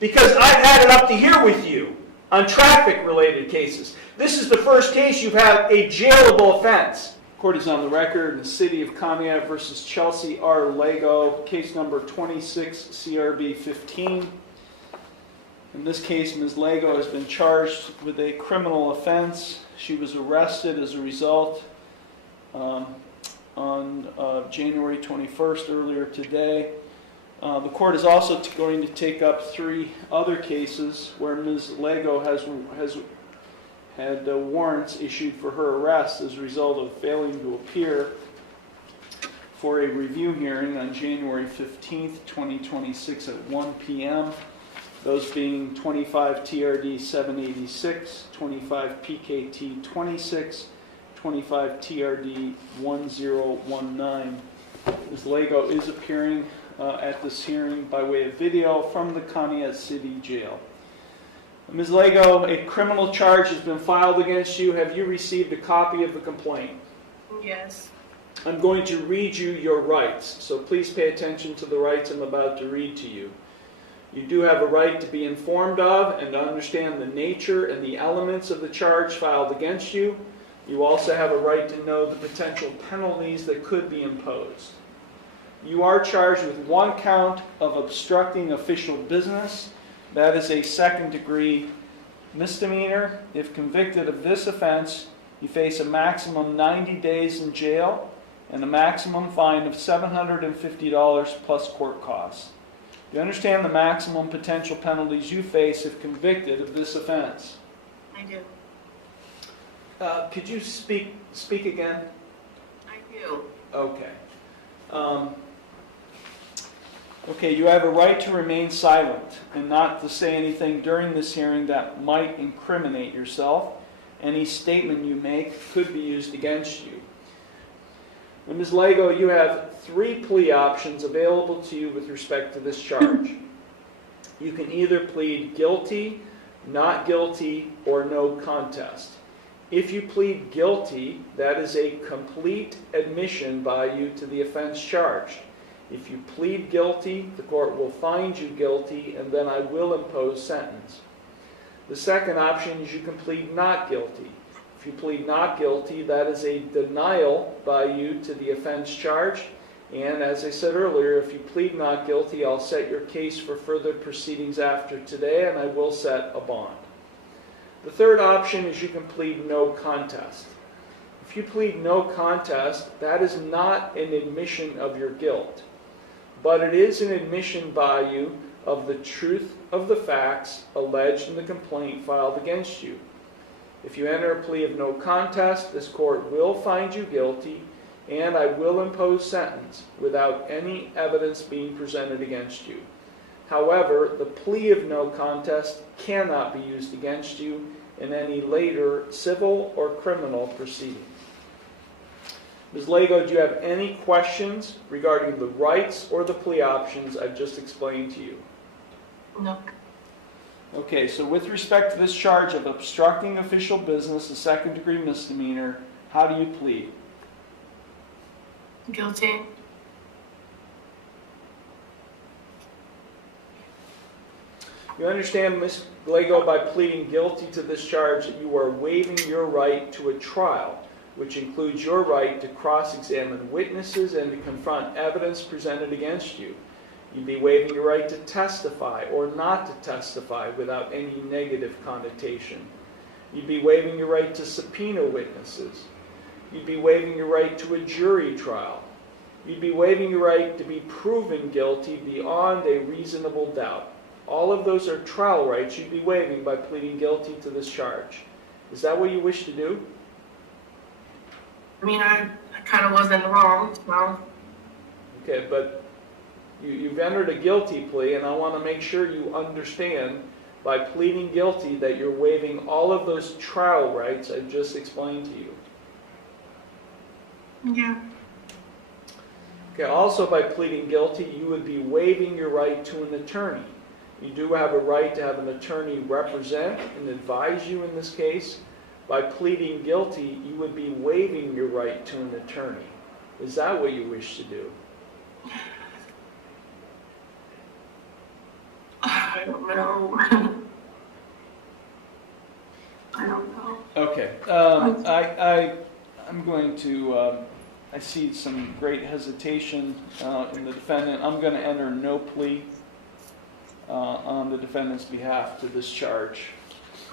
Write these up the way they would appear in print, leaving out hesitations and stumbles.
because I've had it up to here with you on traffic-related cases. This is the first case you've had a jailable offense. Court is on the record in the City of Conneaut versus Chelsea R. Lego, case number 26 CRB 15. In this case, Ms. Lego has been charged with a criminal offense. She was arrested as a result on January 21st, earlier today. The court is also going to take up 3 other cases where Ms. Lego has had warrants issued for her arrest as a result of failing to appear for a review hearing on January 15th, 2026 at 1 p.m. Those being 25 TRD 786, 25 PKT 26, 25 TRD 1019. Ms. Lego is appearing at this hearing by way of video from the Conneaut City Jail. Ms. Lego, a criminal charge has been filed against you. Have you received a copy of the complaint? Yes. I'm going to read you your rights, so please pay attention to the rights I'm about to read to you. You do have a right to be informed of and to understand the nature and the elements of the charge filed against you. You also have a right to know the potential penalties that could be imposed. You are charged with 1 count of obstructing official business. That is a second-degree misdemeanor. If convicted of this offense, you face a maximum 90 days in jail and a maximum fine of $750 plus court costs. Do you understand the maximum potential penalties you face if convicted of this offense? I do. Could you speak again? I do. Okay. Okay, you have a right to remain silent and not to say anything during this hearing that might incriminate yourself. Any statement you make could be used against you. And Ms. Lego, you have 3 plea options available to you with respect to this charge. You can either plead guilty, not guilty, or no contest. If you plead guilty, that is a complete admission by you to the offense charged. If you plead guilty, the court will find you guilty, and then I will impose sentence. The second option is you can plead not guilty. If you plead not guilty, that is a denial by you to the offense charged. And as I said earlier, if you plead not guilty, I'll set your case for further proceedings after today, and I will set a bond. The third option is you can plead no contest. If you plead no contest, that is not an admission of your guilt, but it is an admission by you of the truth of the facts alleged in the complaint filed against you. If you enter a plea of no contest, this court will find you guilty, and I will impose sentence without any evidence being presented against you. However, the plea of no contest cannot be used against you in any later civil or criminal proceeding. Ms. Lego, do you have any questions regarding the rights or the plea options I've just explained to you? No. Okay, so with respect to this charge of obstructing official business, a second-degree misdemeanor, how do you plead? Guilty. You understand, Ms. Lego, by pleading guilty to this charge, that you are waiving your right to a trial, which includes your right to cross-examine witnesses and to confront evidence presented against you. You'd be waiving your right to testify or not to testify without any negative connotation. You'd be waiving your right to subpoena witnesses. You'd be waiving your right to a jury trial. You'd be waiving your right to be proven guilty beyond a reasonable doubt. All of those are trial rights you'd be waiving by pleading guilty to this charge. Is that what you wish to do? I mean, I kind of was in the wrong, so. Okay, but you've entered a guilty plea, and I want to make sure you understand by pleading guilty that you're waiving all of those trial rights I just explained to you. Yeah. Okay, also by pleading guilty, you would be waiving your right to an attorney. You do have a right to have an attorney represent and advise you in this case. By pleading guilty, you would be waiving your right to an attorney. Is that what you wish to do? I don't know. I don't know. Okay. I'm going to, I see some great hesitation in the defendant. I'm going to enter no plea on the defendant's behalf to this charge.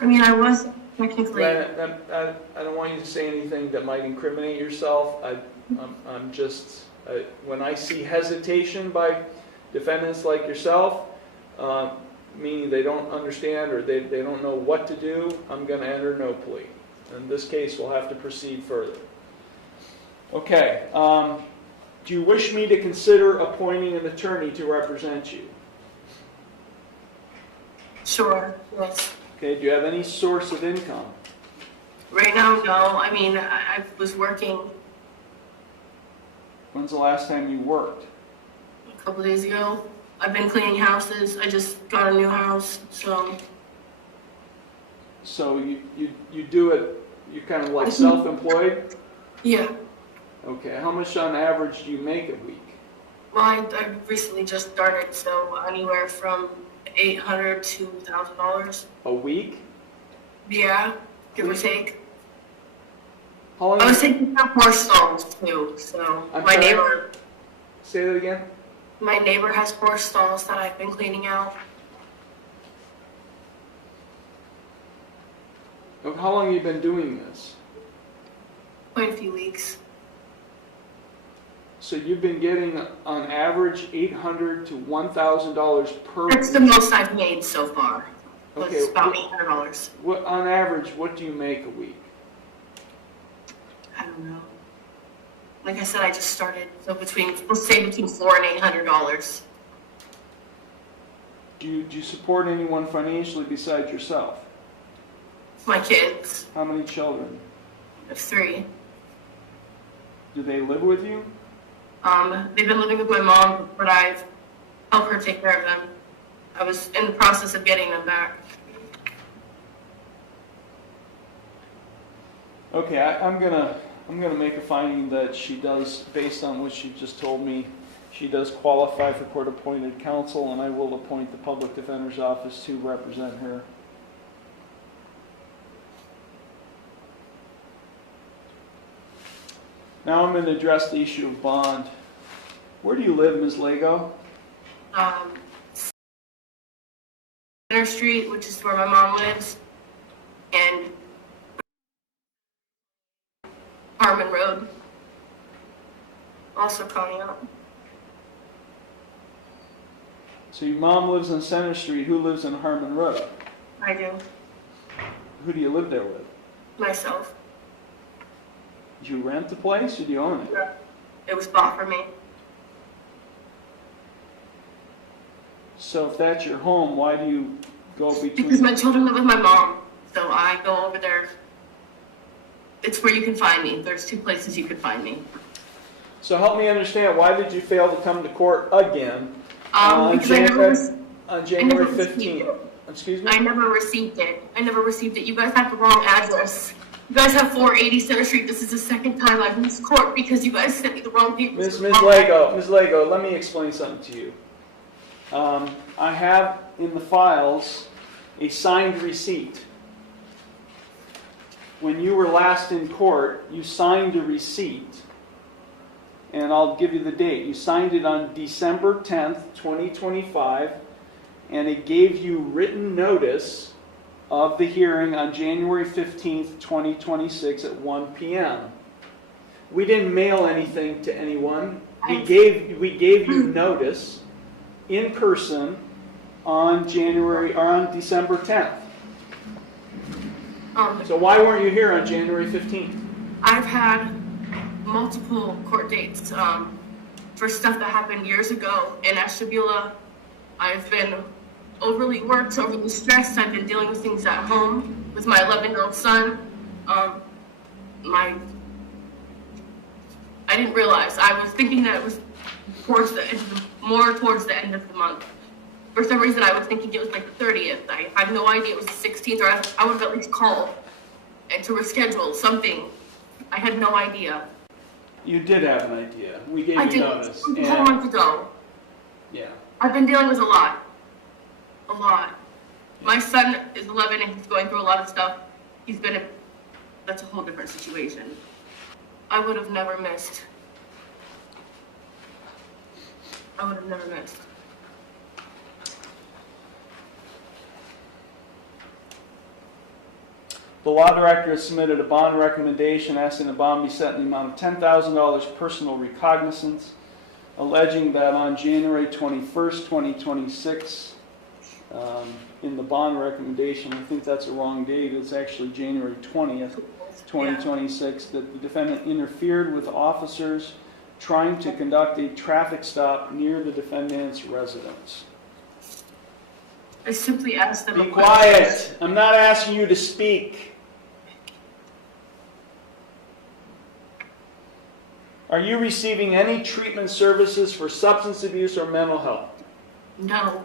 I mean, I was technically. I don't want you to say anything that might incriminate yourself. I'm just, when I see hesitation by defendants like yourself, meaning they don't understand or they don't know what to do, I'm going to enter no plea. In this case, we'll have to proceed further. Okay. Do you wish me to consider appointing an attorney to represent you? Sure, yes. Okay. Do you have any source of income? Right now, no. I mean, I was working When's the last time you worked? a couple days ago. I've been cleaning houses. I just got a new house, so. So you do it, you're kind of like self-employed? Yeah. Okay, how much on average do you make a week? Well, I recently just started, so anywhere from $800 to $1,000. A week? Yeah, give or take. How long? I was taking out more stalls too, so I'm my sorry? neighbor. Say that again? My neighbor has 4 stalls that I've been cleaning out. How long have you been doing this? Quite a few weeks. So you've been getting on average $800 to $1,000 per That's the week. most I've made so far. Okay, It's about $800. What, on average, what do you make a week? I don't know. Like I said, I just started, so let's say between $400 and $800. Do you support anyone financially besides yourself? My kids, How many children? I have 3. Do they live with you? They've been living with my mom, but I've helped her take care of them. I was in the process of getting them back. Okay, I'm gonna make a finding that she does, based on what she just told me, she does qualify for court-appointed counsel, and I will appoint the public defender's office to represent her. Now I'm going to address the issue of bond. Where do you live, Ms. Lego? Center Street, which is where my mom lives, and Harmon Road. Also Coney Island. So your mom lives on Center Street. Who lives on Harmon Road? I do. Who do you live there with? Myself. Do you rent the place or do you own it? It was bought for me. So if that's your home, why do you go between... Because my children live with my mom, so I go over there. It's where you can find me. There's 2 places you could find me. So help me understand, why did you fail to come to court again on Because I January never received 15th? it. Excuse me? I never received it. You guys have the wrong address. You guys have 480 Center Street. This is the 2nd time I've missed court because you guys sent me the wrong papers. Ms. Lego, let me explain something to you. I have in the files a signed receipt. When you were last in court, you signed a receipt, and I'll give you the date. You signed it on December 10th, 2025, and it gave you written notice of the hearing on January 15th, 2026 at 1 p.m. We didn't mail anything to anyone. We gave you notice in person on December 10th. So why weren't you here on January 15th? I've had multiple court dates for stuff that happened years ago in Ashtabula. I've been overly worked, overly stressed. I've been dealing with things at home with my 11-year-old son. I didn't realize. I was thinking that it was towards the end of the month. For some reason, I was thinking it was like the 30th. I had no idea it was the 16th, or I would have at least called and to reschedule something. I had no idea. You did have an idea. We gave you notice. A whole month ago. Yeah. I've been dealing with a lot. a lot. My son is 11 and he's going through a lot of stuff. That's a whole different situation. I would have never missed. The law director has submitted a bond recommendation asking the bond be set in the amount of $10,000 personal recognizance, alleging that on January 21st, 2026, in the bond recommendation, I think that's a wrong date, it's actually January 20th, 2026, that the defendant interfered with officers trying to conduct a traffic stop near the defendant's residence. I simply asked them. Be quiet. I'm not asking you to speak. Are you receiving any treatment services for substance abuse or mental health? No.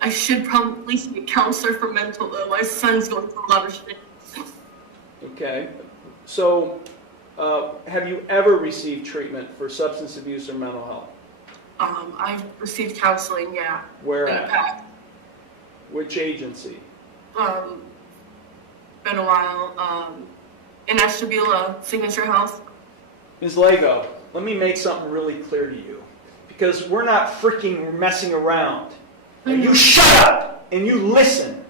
I should probably see a counselor for mental ill. My son's going through a lot of shit. Okay. So, have you ever received treatment for substance abuse or mental health? I've received counseling, yeah. Where in the at? past. Which agency? Been a while. In Ashtabula, Signature Health. Ms. Lego, let me make something really clear to you. Because we're not freaking messing around. You shut up and you listen.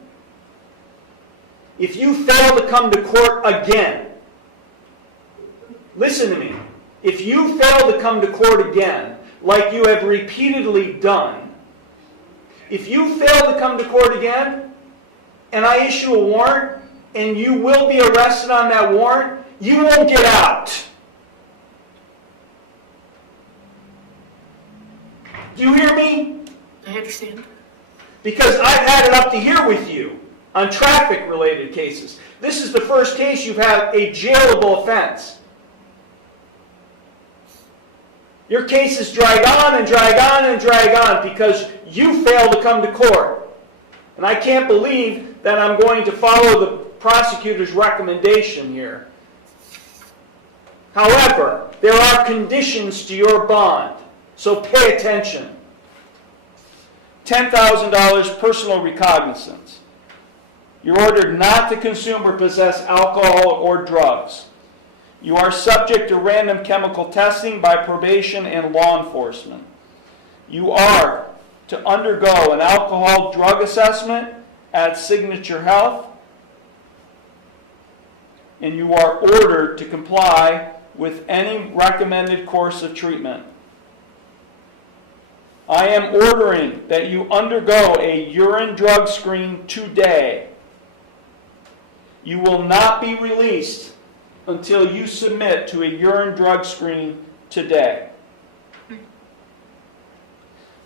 If you fail to come to court again, listen to me. If you fail to come to court again, like you have repeatedly done, if you fail to come to court again, and I issue a warrant, and you will be arrested on that warrant, you won't get out. Do you hear me? I understand. Because I've had it up to here with you on traffic-related cases. This is the first case you've had a jailable offense. Your cases drag on and drag on and drag on because you fail to come to court. And I can't believe that I'm going to follow the prosecutor's recommendation here. However, there are conditions to your bond, so pay attention. $10,000 personal recognizance. You're ordered not to consume or possess alcohol or drugs. You are subject to random chemical testing by probation and law enforcement. You are to undergo an alcohol drug assessment at Signature Health, and you are ordered to comply with any recommended course of treatment. I am ordering that you undergo a urine drug screen today. You will not be released until you submit to a urine drug screen today.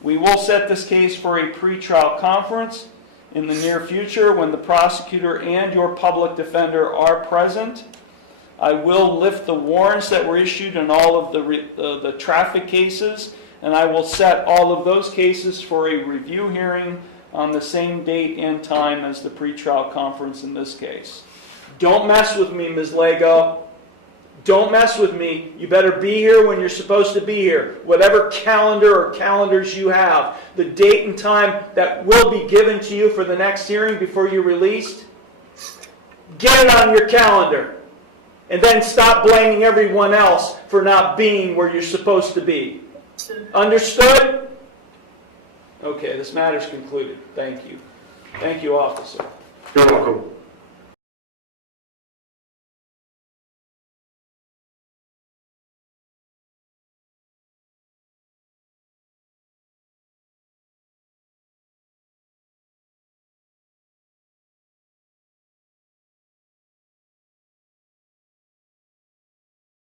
We will set this case for a pretrial conference in the near future when the prosecutor and your public defender are present. I will lift the warrants that were issued in all of the traffic cases, and I will set all of those cases for a review hearing on the same date and time as the pretrial conference in this case. Don't mess with me, Ms. Lego. Don't mess with me. You better be here when you're supposed to be here. Whatever calendar or calendars you have, the date and time that will be given to you for the next hearing before you're released, get it on your calendar. And then stop blaming everyone else for not being where you're supposed to be. Understood? Okay, this matter's concluded. Thank you. Thank you, officer. You're welcome.